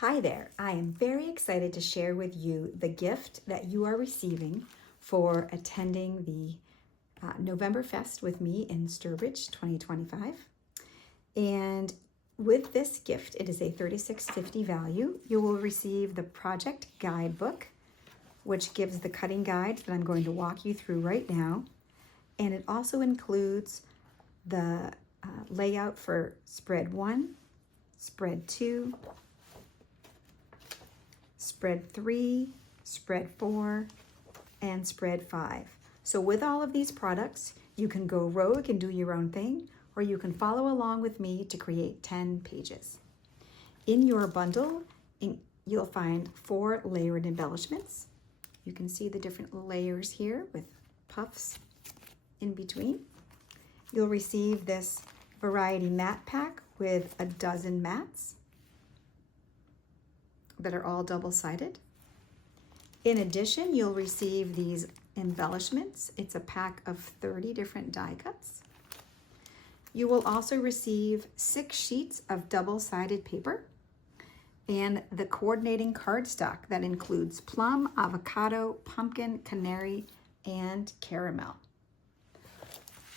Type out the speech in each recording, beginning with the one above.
Hi there. I am very excited to share with you the gift that you are receiving for attending the November Fest with me in Sturbridge 2025. And with this gift, it is a $36.50 value. You will receive the project guidebook, which gives the cutting guides that I'm going to walk you through right now. And it also includes the layout for spread 1, spread 2, spread 3, spread 4, and spread 5. So with all of these products, you can go rogue and do your own thing, or you can follow along with me to create 10 pages. In your bundle, you'll find 4 layered embellishments. You can see the different layers here with puffs in between. You'll receive this variety mat pack with a dozen mats that are all double-sided. In addition, you'll receive these embellishments. It's a pack of 30 different die cuts. You will also receive 6 sheets of double-sided paper and the coordinating cardstock that includes plum, avocado, pumpkin, canary, and caramel.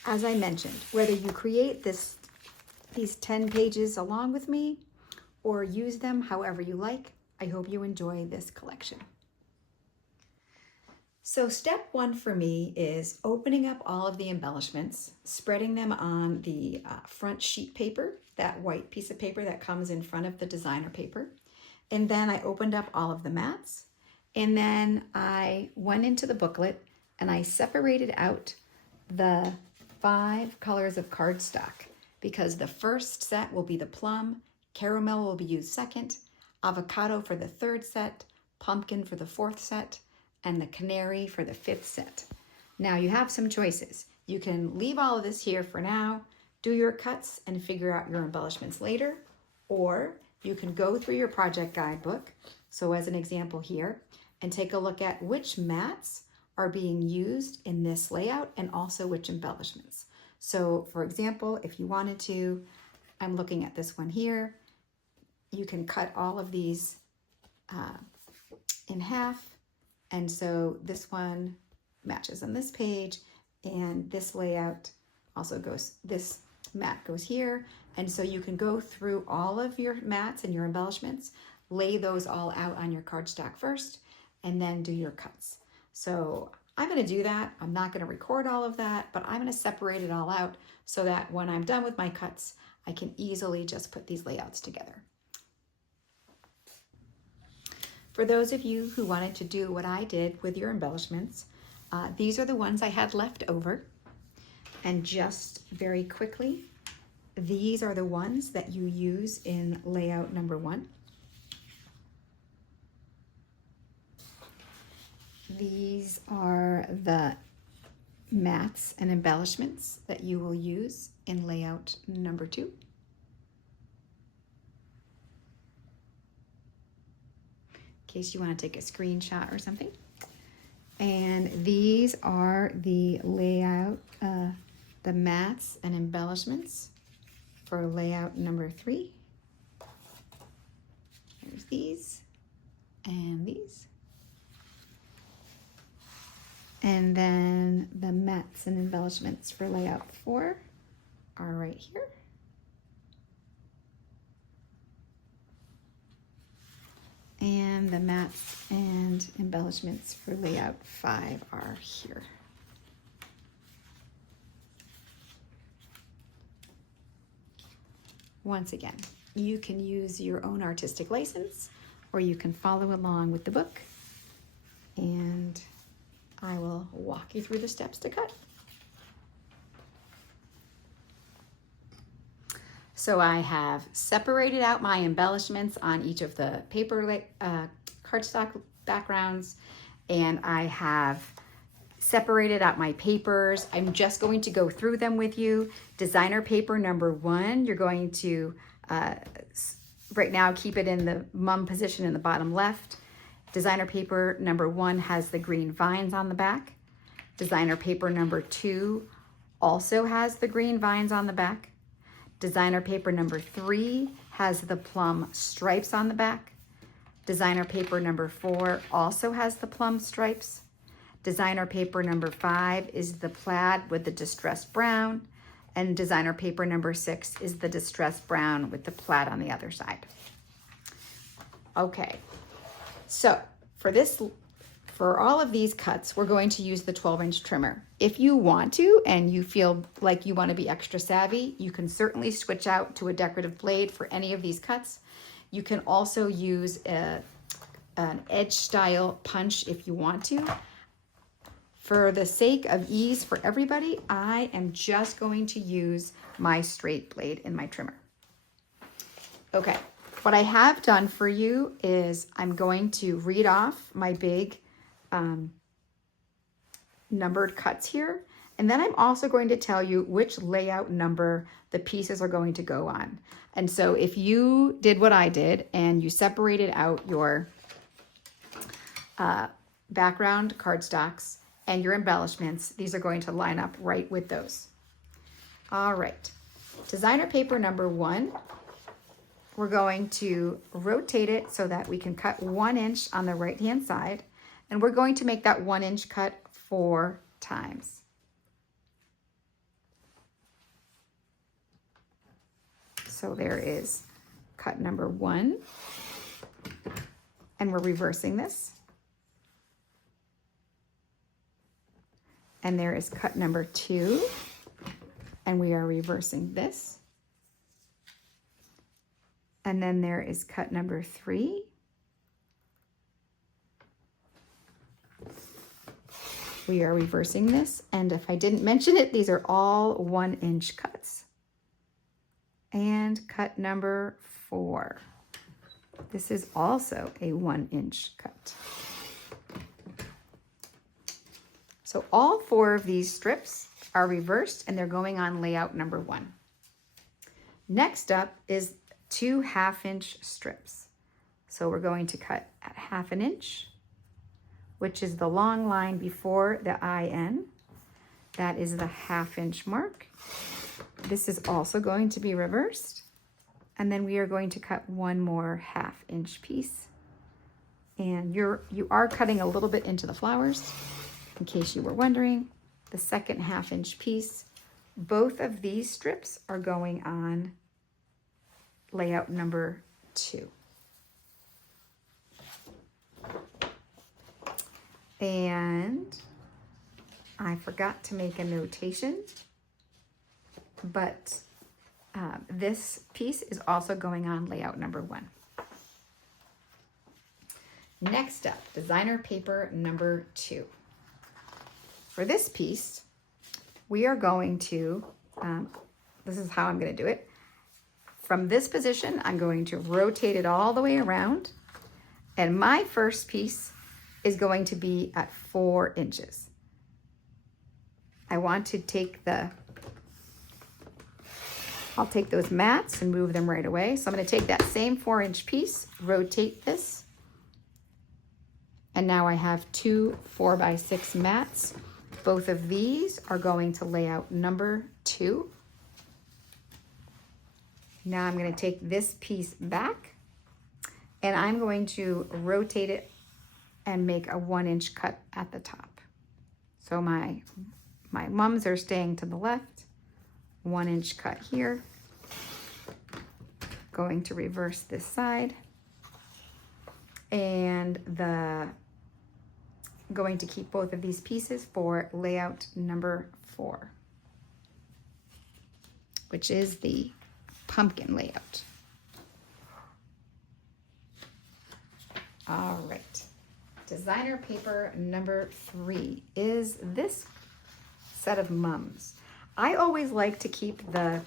As I mentioned, whether you create these 10 pages along with me or use them however you like, I hope you enjoy this collection. So step 1 for me is opening up all of the embellishments, spreading them on the front sheet paper, that white piece of paper that comes in front of the designer paper. And then I opened up all of the mats, and then I went into the booklet and I separated out the 5 colors of cardstock, because the first set will be the plum, caramel will be used second, avocado for the 3rd set, pumpkin for the 4th set, and the canary for the 5th set. Now you have some choices. You can leave all of this here for now, do your cuts and figure out your embellishments later, or you can go through your project guidebook, so as an example here, and take a look at which mats are being used in this layout and also which embellishments. So for example, if you wanted to, I'm looking at this one here, you can cut all of these in half. And so this one matches on this page, and this layout also goes, this mat goes here. And so you can go through all of your mats and your embellishments, lay those all out on your cardstock first, and then do your cuts. So I'm going to do that. I'm not going to record all of that, but I'm going to separate it all out so that when I'm done with my cuts, I can easily just put these layouts together. For those of you who wanted to do what I did with your embellishments, these are the ones I had left over. And just very quickly, these are the ones that you use in layout number 1. These are the mats and embellishments that you will use in layout number 2. In case you want to take a screenshot or something. And these are the layout, the mats and embellishments for layout number 3. There's these and these. And then the mats and embellishments for layout 4 are right here. And the mats and embellishments for layout 5 are here. Once again, you can use your own artistic license, or you can follow along with the book, and I will walk you through the steps to cut. So I have separated out my embellishments on each of the paper cardstock backgrounds, and I have separated out my papers. I'm just going to go through them with you. Designer paper number 1, you're going to, right now, keep it in the mum position in the bottom left. Designer paper number 1 has the green vines on the back. Designer paper number 2 also has the green vines on the back. Designer paper number 3 has the plum stripes on the back. Designer paper number 4 also has the plum stripes. Designer paper number 5 is the plaid with the distressed brown. And designer paper number 6 is the distressed brown with the plaid on the other side. Okay, so for all of these cuts, we're going to use the 12-inch trimmer. If you want to, and you feel like you want to be extra savvy, you can certainly switch out to a decorative blade for any of these cuts. You can also use an edge style punch if you want to. For the sake of ease for everybody, I am just going to use my straight blade in my trimmer. Okay, what I have done for you is I'm going to read off my big numbered cuts here. And then I'm also going to tell you which layout number the pieces are going to go on. And so if you did what I did and you separated out your background cardstocks and your embellishments, these are going to line up right with those. All right, designer paper number 1, we're going to rotate it so that we can cut 1 inch on the right-hand side. And we're going to make that 1 inch cut 4 times. So there is cut number 1, and we're reversing this. And there is cut number 2, and we are reversing this. And then there is cut number 3. We are reversing this, and if I didn't mention it, these are all 1 inch cuts. And cut number 4. This is also a 1 inch cut. So all 4 of these strips are reversed and they're going on layout number 1. Next up is 2 1/2-inch strips. So we're going to cut at 1/2 inch, which is the long line before the IN. That is the 1/2 inch mark. This is also going to be reversed. And then we are going to cut 1 more 1/2 inch piece. And you are cutting a little bit into the flowers, in case you were wondering. The second 1/2 inch piece, both of these strips are going on layout number 2. And I forgot to make a notation, but this piece is also going on layout number 1. Next up, designer paper number 2. For this piece, we are going to, this is how I'm going to do it. From this position, I'm going to rotate it all the way around, and my first piece is going to be at 4 inches. I want to take I'll take those mats and move them right away. So I'm going to take that same 4-inch piece, rotate this, and now I have 2 4x6 mats. Both of these are going to layout number 2. Now I'm going to take this piece back, and I'm going to rotate it and make a 1-inch cut at the top. So my mums are staying to the left, 1-inch cut here. Going to reverse this side, and going to keep both of these pieces for layout number 4, which is the pumpkin layout. All right, designer paper number 3 is this set of mums. I always like to keep the,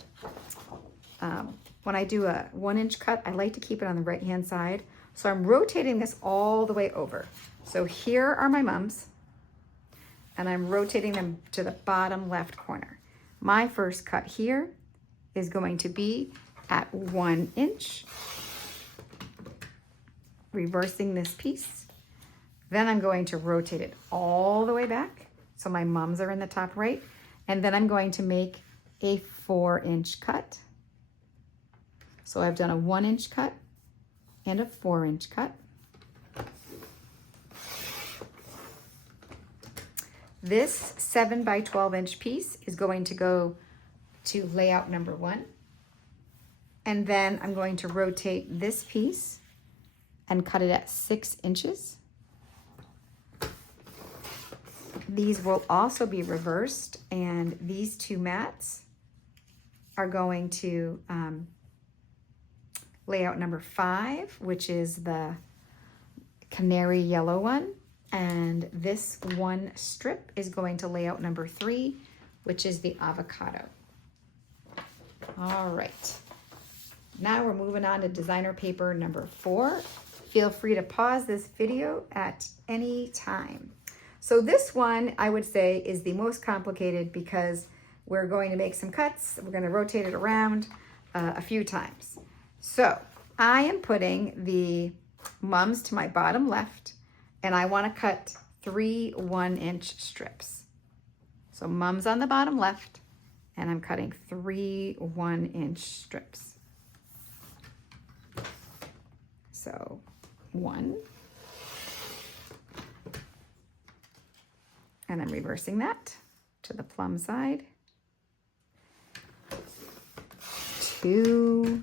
when I do a 1-inch cut, I like to keep it on the right-hand side. So I'm rotating this all the way over. So here are my mums, and I'm rotating them to the bottom left corner. My first cut here is going to be at 1 inch, reversing this piece. Then I'm going to rotate it all the way back, so my mums are in the top right, and then I'm going to make a 4-inch cut. So I've done a 1-inch cut and a 4-inch cut. This 7 by 12 inch piece is going to go to layout number 1. And then I'm going to rotate this piece and cut it at 6 inches. These will also be reversed, and these 2 mats are going to layout number 5, which is the canary yellow one. And this one strip is going to layout number 3, which is the avocado. All right. Now we're moving on to designer paper number 4. Feel free to pause this video at any time. So this one, I would say, is the most complicated because we're going to make some cuts. We're going to rotate it around a few times. So I am putting the mums to my bottom left, and I want to cut 3 1-inch strips. So mums on the bottom left, and I'm cutting 3 1-inch strips. So 1, and I'm reversing that to the plum side. 2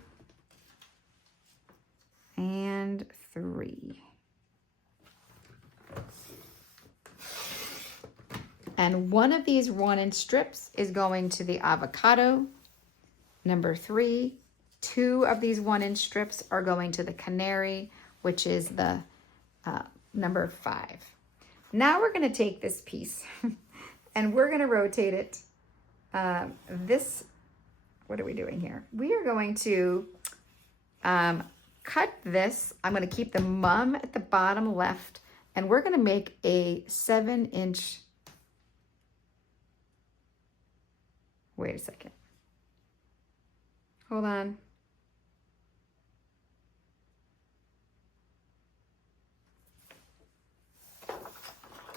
and 3. And one of these 1-inch strips is going to the avocado, number 3. 2 of these 1-inch strips are going to the canary, which is the number 5. Now we're going to take this piece and we're going to rotate it. What are we doing here? We are going to cut this. I'm going to keep the mum at the bottom left, and we're going to make a 7-inch. Wait a second. Hold on.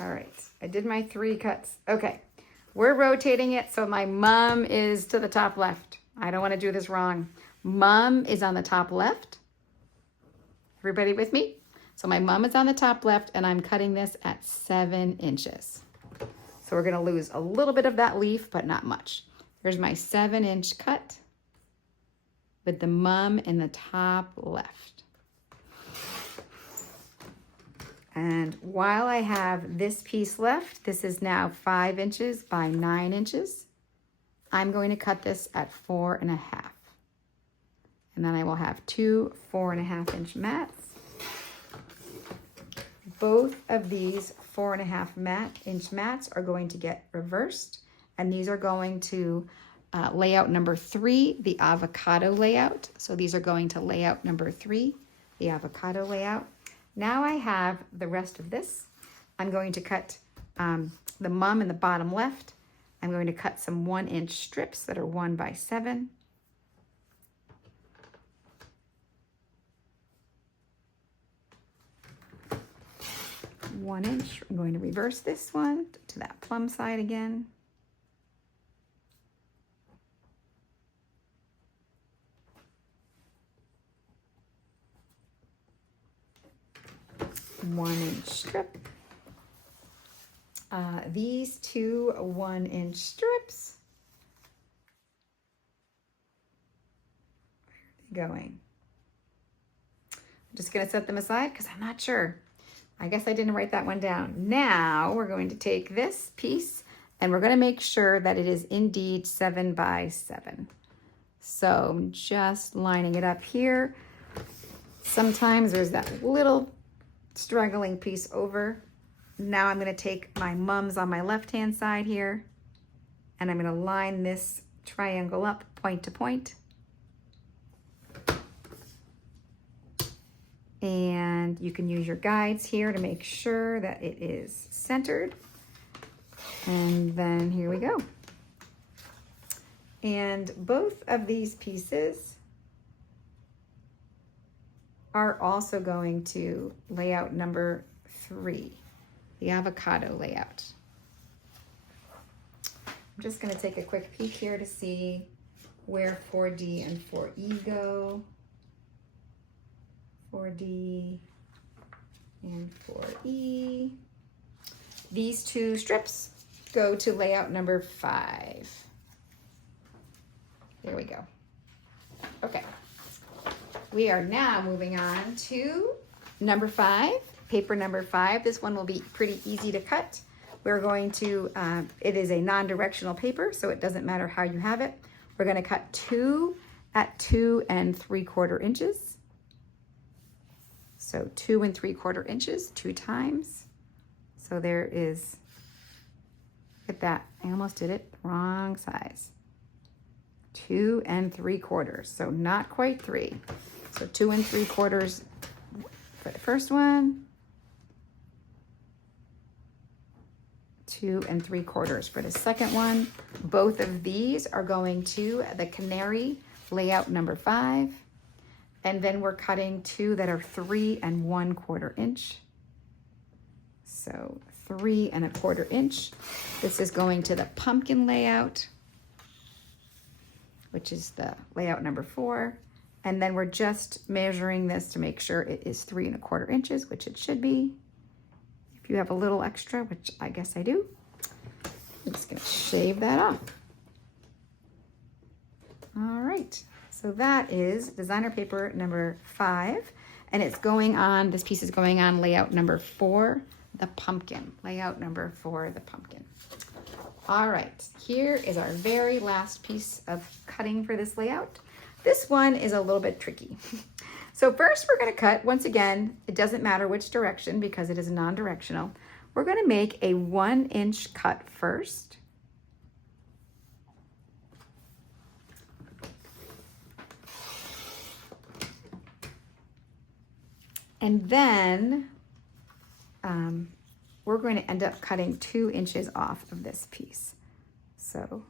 All right, I did my 3 cuts. Okay, we're rotating it so my mum is to the top left. I don't want to do this wrong. Mum is on the top left. Everybody with me? So my mum is on the top left, and I'm cutting this at 7 inches. So we're going to lose a little bit of that leaf, but not much. Here's my 7-inch cut with the mum in the top left. And while I have this piece left, this is now 5 inches by 9 inches. I'm going to cut this at 4.5. And then I will have 2 4.5-inch mats. Both of these 4.5-inch mats are going to get reversed, and these are going to layout number 3, the avocado layout. So these are going to layout number 3, the avocado layout. Now I have the rest of this. I'm going to cut the mum in the bottom left. I'm going to cut some 1-inch strips that are 1 by 7. I'm going to reverse this one to that plum side again. One-inch strip. These 2 1-inch strips. Where are they going? I'm just going to set them aside because I'm not sure. I guess I didn't write that one down. Now we're going to take this piece and we're going to make sure that it is indeed 7 by 7. So I'm just lining it up here. Sometimes there's that little straggling piece over. Now I'm going to take my mums on my left-hand side here, and I'm going to line this triangle up point to point. And you can use your guides here to make sure that it is centered. And then here we go. And both of these pieces are also going to layout number 3, the avocado layout. I'm just going to take a quick peek here to see where 4D and 4E go. 4D and 4E. These 2 strips go to layout number 5. There we go. Okay. We are now moving on to number 5, paper number 5. This one will be pretty easy to cut. We're going to, it is a non-directional paper, so it doesn't matter how you have it. We're going to cut 2 at 2 3/4 inches. So 2 3/4 inches, 2 times. So there is, look at that, I almost did it, wrong size. 2 3/4, so not quite 3. So 2 3/4 for the first one. 2 3/4 for the second one. Both of these are going to the canary layout number 5. And then we're cutting 2 that are 3 1/4 inch. So 3 1/4 inch. This is going to the pumpkin layout, which is the layout number 4. And then we're just measuring this to make sure it is 3 1/4 inches, which it should be. If you have a little extra, which I guess I do, I'm just gonna shave that off. All right, so that is designer paper number 5, and it's going on, this piece is going on layout number 4, the pumpkin. Layout number 4, the pumpkin. All right, here is our very last piece of cutting for this layout. This one is a little bit tricky. So first we're gonna cut, once again, it doesn't matter which direction because it is non-directional. We're gonna make a 1-inch cut first. And then we're going to end up cutting 2 inches off of this piece. So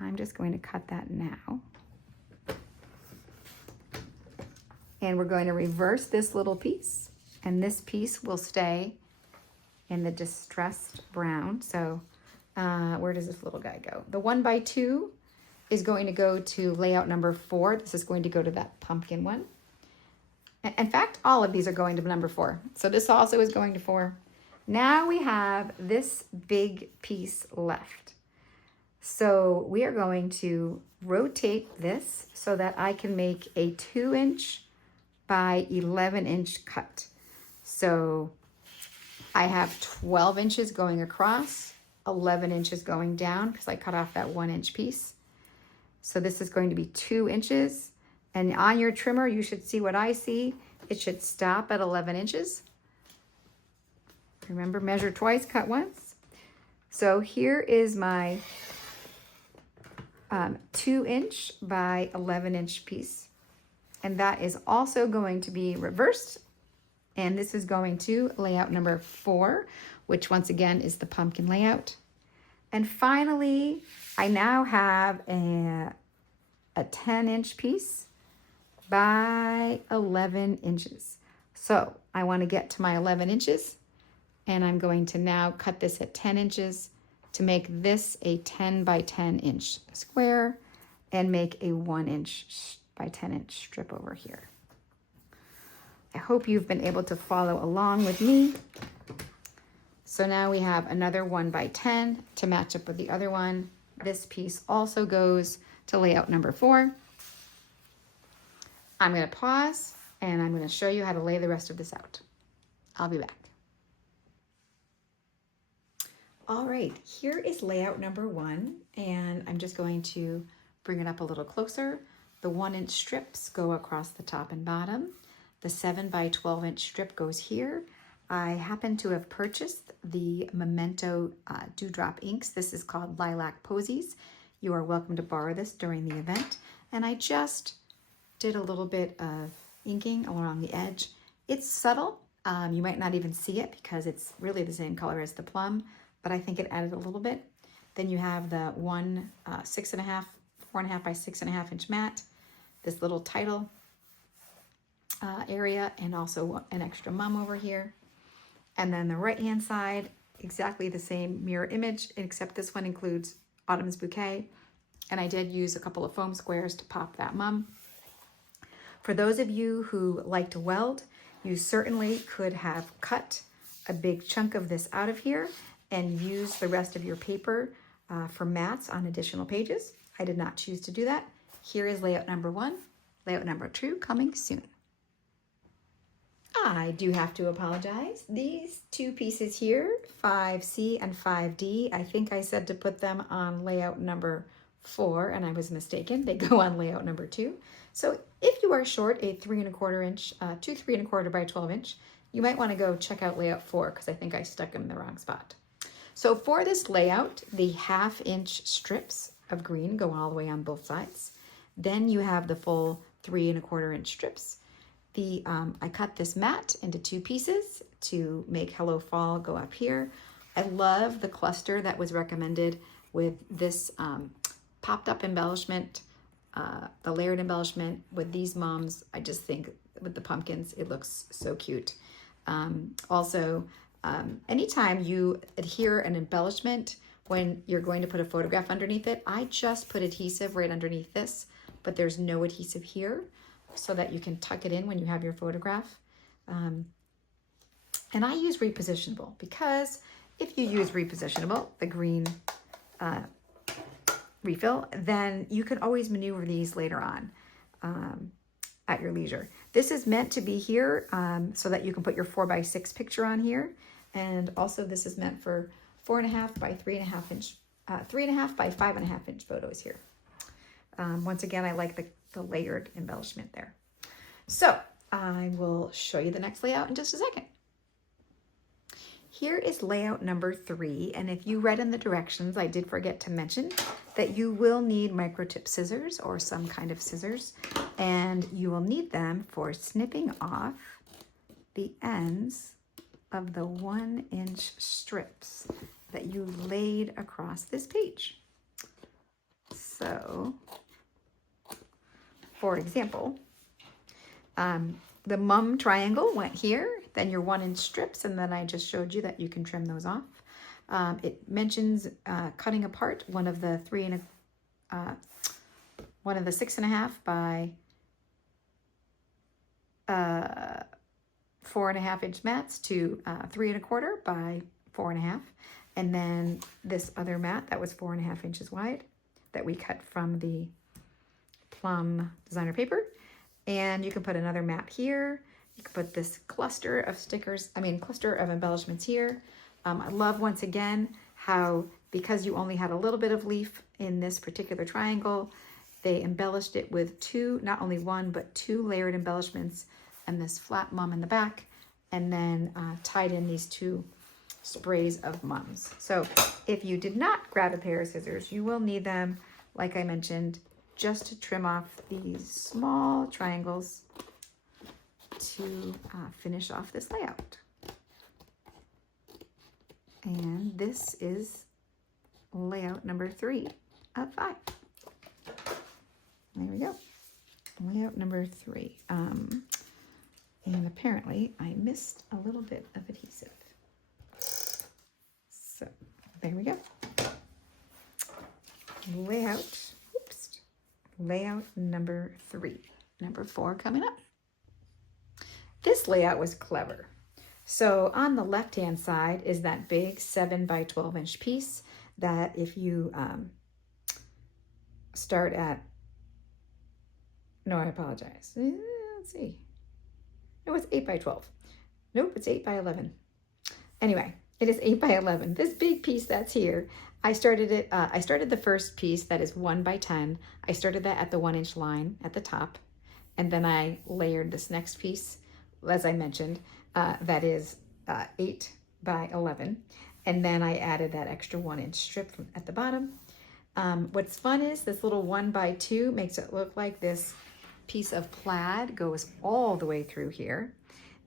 I'm just going to cut that now. And we're going to reverse this little piece, and this piece will stay in the distressed brown. So where does this little guy go? The 1x2 is going to go to layout number 4. This is going to go to that pumpkin one. In fact, all of these are going to number 4. So this also is going to 4. Now we have this big piece left. So we are going to rotate this so that I can make a 2-inch by 11-inch cut. So I have 12 inches going across, 11 inches going down because I cut off that 1-inch piece. So this is going to be 2 inches. And on your trimmer, you should see what I see. It should stop at 11 inches. Remember, measure twice, cut once. So here is my 2-inch by 11-inch piece. And that is also going to be reversed. And this is going to layout number 4, which once again is the pumpkin layout. And finally, I now have a 10-inch piece by 11 inches. So I want to get to my 11 inches, and I'm going to now cut this at 10 inches to make this a 10 by 10 inch square and make a 1-inch by 10-inch strip over here. I hope you've been able to follow along with me. So now we have another 1 by 10 to match up with the other one. This piece also goes to layout number 4. I'm going to pause and I'm going to show you how to lay the rest of this out. I'll be back. All right, here is layout number 1, and I'm just going to bring it up a little closer. The 1-inch strips go across the top and bottom. The 7 by 12-inch strip goes here. I happen to have purchased the Memento Dewdrop inks. This is called Lilac Posies. You are welcome to borrow this during the event. And I just did a little bit of inking along the edge. It's subtle. You might not even see it because it's really the same color as the plum, but I think it added a little bit. Then you have the 4.5 by 6.5 inch mat, this little title area, and also an extra mum over here. And then the right-hand side, exactly the same mirror image, except this one includes Autumn's Bouquet. And I did use a couple of foam squares to pop that mum. For those of you who like to weld, you certainly could have cut a big chunk of this out of here and use the rest of your paper for mats on additional pages. I did not choose to do that. Here is layout number 1, layout number 2 coming soon. I do have to apologize. These 2 pieces here, 5C and 5D, I think I said to put them on layout number 4, and I was mistaken. They go on layout number 2. So if you are short a 3 1/4 inch, 2 3 1/4 by 12 inch, you might want to go check out layout 4 because I think I stuck them in the wrong spot. So for this layout, the 1/2 inch strips of green go all the way on both sides. Then you have the full 3 1/4 inch strips. I cut this mat into 2 pieces to make Hello Fall go up here. I love the cluster that was recommended with this popped up embellishment, the layered embellishment with these mums. I just think with the pumpkins, it looks so cute. Also, anytime you adhere an embellishment when you're going to put a photograph underneath it, I just put adhesive right underneath this, but there's no adhesive here, so that you can tuck it in when you have your photograph. And I use repositionable because if you use repositionable, the green refill, then you can always maneuver these later on at your leisure. This is meant to be here so that you can put your 4x6 picture on here. And also this is meant for 4.5 by 3.5 inch, 3.5 by 5.5 inch photos here. Once again, I like the layered embellishment there. So I will show you the next layout in just a second. Here is layout number 3, and if you read in the directions, I did forget to mention that you will need micro tip scissors or some kind of scissors, and you will need them for snipping off the ends of the 1 inch strips that you laid across this page. So, for example, the mum triangle went here, then your 1 inch strips, and then I just showed you that you can trim those off. It mentions cutting apart one of the 6.5 by 4.5 inch mats to 3 1/4 by 4.5, and then this other mat that was 4.5 inches wide that we cut from the plum designer paper. And you can put another mat here. You can put this cluster of cluster of embellishments here. I love, once again, how because you only had a little bit of leaf in this particular triangle, they embellished it with 2, not only 1, but 2 layered embellishments and this flat mum in the back, and then tied in these 2 sprays of mums. So if you did not grab a pair of scissors, you will need them, like I mentioned, just to trim off these small triangles to finish off this layout. And this is layout number 3 of 5. There we go. Layout number 3. And apparently I missed a little bit of adhesive. So there we go. Layout number 3. Number 4 coming up. This layout was clever. So on the left-hand side is that big 7 by 12 inch piece that if you start at, no, I apologize. Let's see. No, it's 8 by 12. Nope, it's 8 by 11. Anyway, it is 8 by 11. This big piece that's here, I started the first piece that is 1 by 10. I started that at the 1 inch line at the top. And then I layered this next piece, as I mentioned, that is 8 by 11. And then I added that extra 1 inch strip at the bottom. What's fun is this little 1 by 2 makes it look like this piece of plaid goes all the way through here.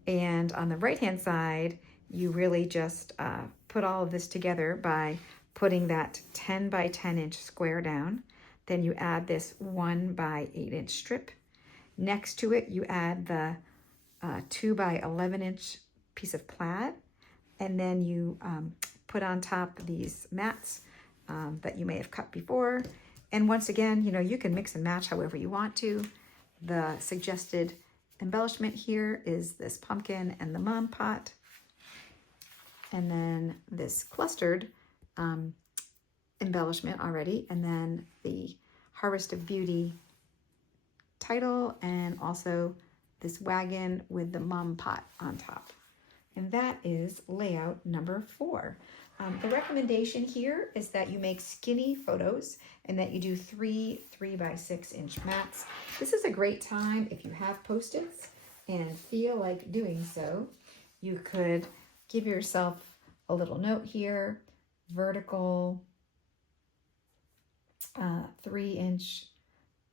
And on the right-hand side, you really just put all of this together by putting that 10 by 10 inch square down. Then you add this 1 by 8 inch strip. Next to it, you add the 2 by 11 inch piece of plaid. And then you put on top these mats that you may have cut before. And once again, you can mix and match however you want to. The suggested embellishment here is this pumpkin and the mum pot. and then this clustered embellishment already, and then the Harvest of Beauty title, and also this wagon with the mum pot on top. And that is layout number 4. The recommendation here is that you make skinny photos and that you do 3 3x6-inch mats. This is a great time if you have Post-its and feel like doing so. You could give yourself a little note here, vertical 3-inch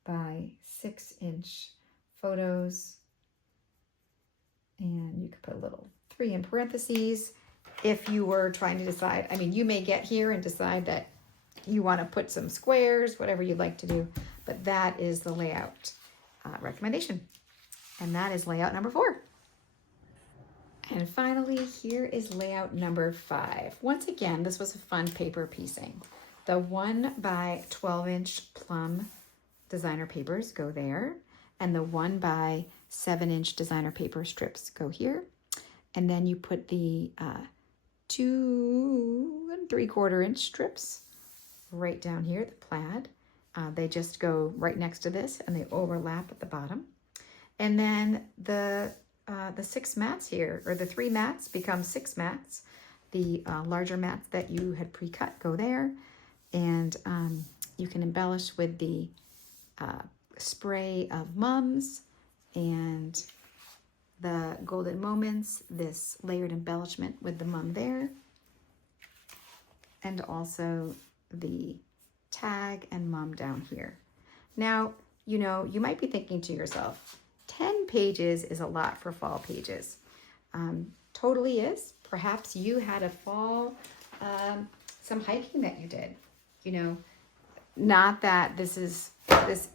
by 6-inch photos, and you could put a little 3 in parentheses if you were trying to decide. I mean, you may get here and decide that you want to put some squares, whatever you'd like to do, but that is the layout recommendation, and that is layout number 4. And finally, here is layout number 5. Once again, this was a fun paper piecing. The 1 by 12-inch plum designer papers go there, and the 1 by 7-inch designer paper strips go here. And then you put the 2 3/4-inch strips right down here, the plaid. They just go right next to this, and they overlap at the bottom. And then the 6 mats here, or the 3 mats become 6 mats. The larger mats that you had pre-cut go there, and you can embellish with the spray of mums and the golden moments, this layered embellishment with the mum there, and also the tag and mum down here. Now, you know, you might be thinking to yourself, 10 pages is a lot for fall pages. Totally is. Perhaps you had a fall, some hiking that you did. You know, not that this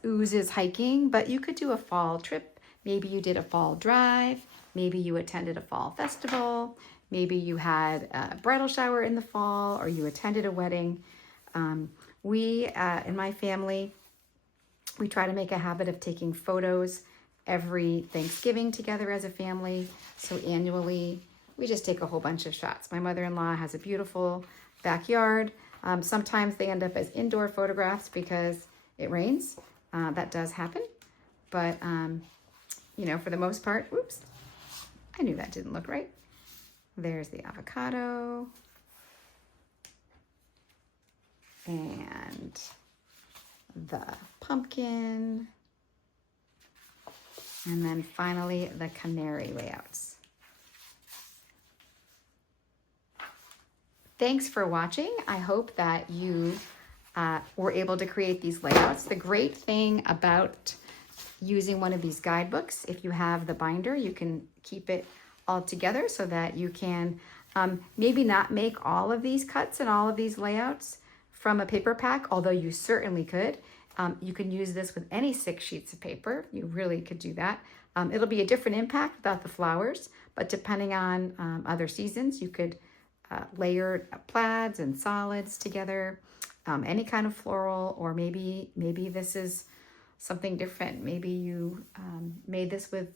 oozes hiking, but you could do a fall trip. Maybe you did a fall drive. Maybe you attended a fall festival. Maybe you had a bridal shower in the fall, or you attended a wedding. We, in my family, we try to make a habit of taking photos every Thanksgiving together as a family. So annually, we just take a whole bunch of shots. My mother-in-law has a beautiful backyard. Sometimes they end up as indoor photographs because it rains. That does happen. But, you know, for the most part, oops, I knew that didn't look right. There's the avocado. And the pumpkin. And then finally, the canary layouts. Thanks for watching. I hope that you were able to create these layouts. The great thing about using one of these guidebooks, if you have the binder, you can keep it all together so that you can maybe not make all of these cuts and all of these layouts from a paper pack, although you certainly could. You can use this with any 6 sheets of paper. You really could do that. It'll be a different impact without the flowers, but depending on other seasons, you could layer plaids and solids together, any kind of floral, or maybe this is something different. Maybe you made this with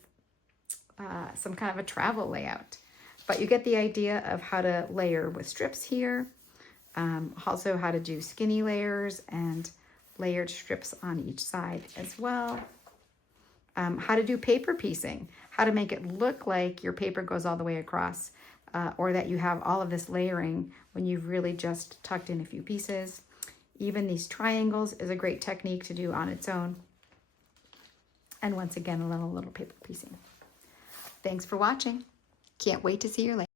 some kind of a travel layout, but you get the idea of how to layer with strips here. Also how to do skinny layers and layered strips on each side as well. How to do paper piecing, how to make it look like your paper goes all the way across, or that you have all of this layering when you've really just tucked in a few pieces. Even these triangles is a great technique to do on its own. And once again, a little paper piecing. Thanks for watching. Can't wait to see your layout.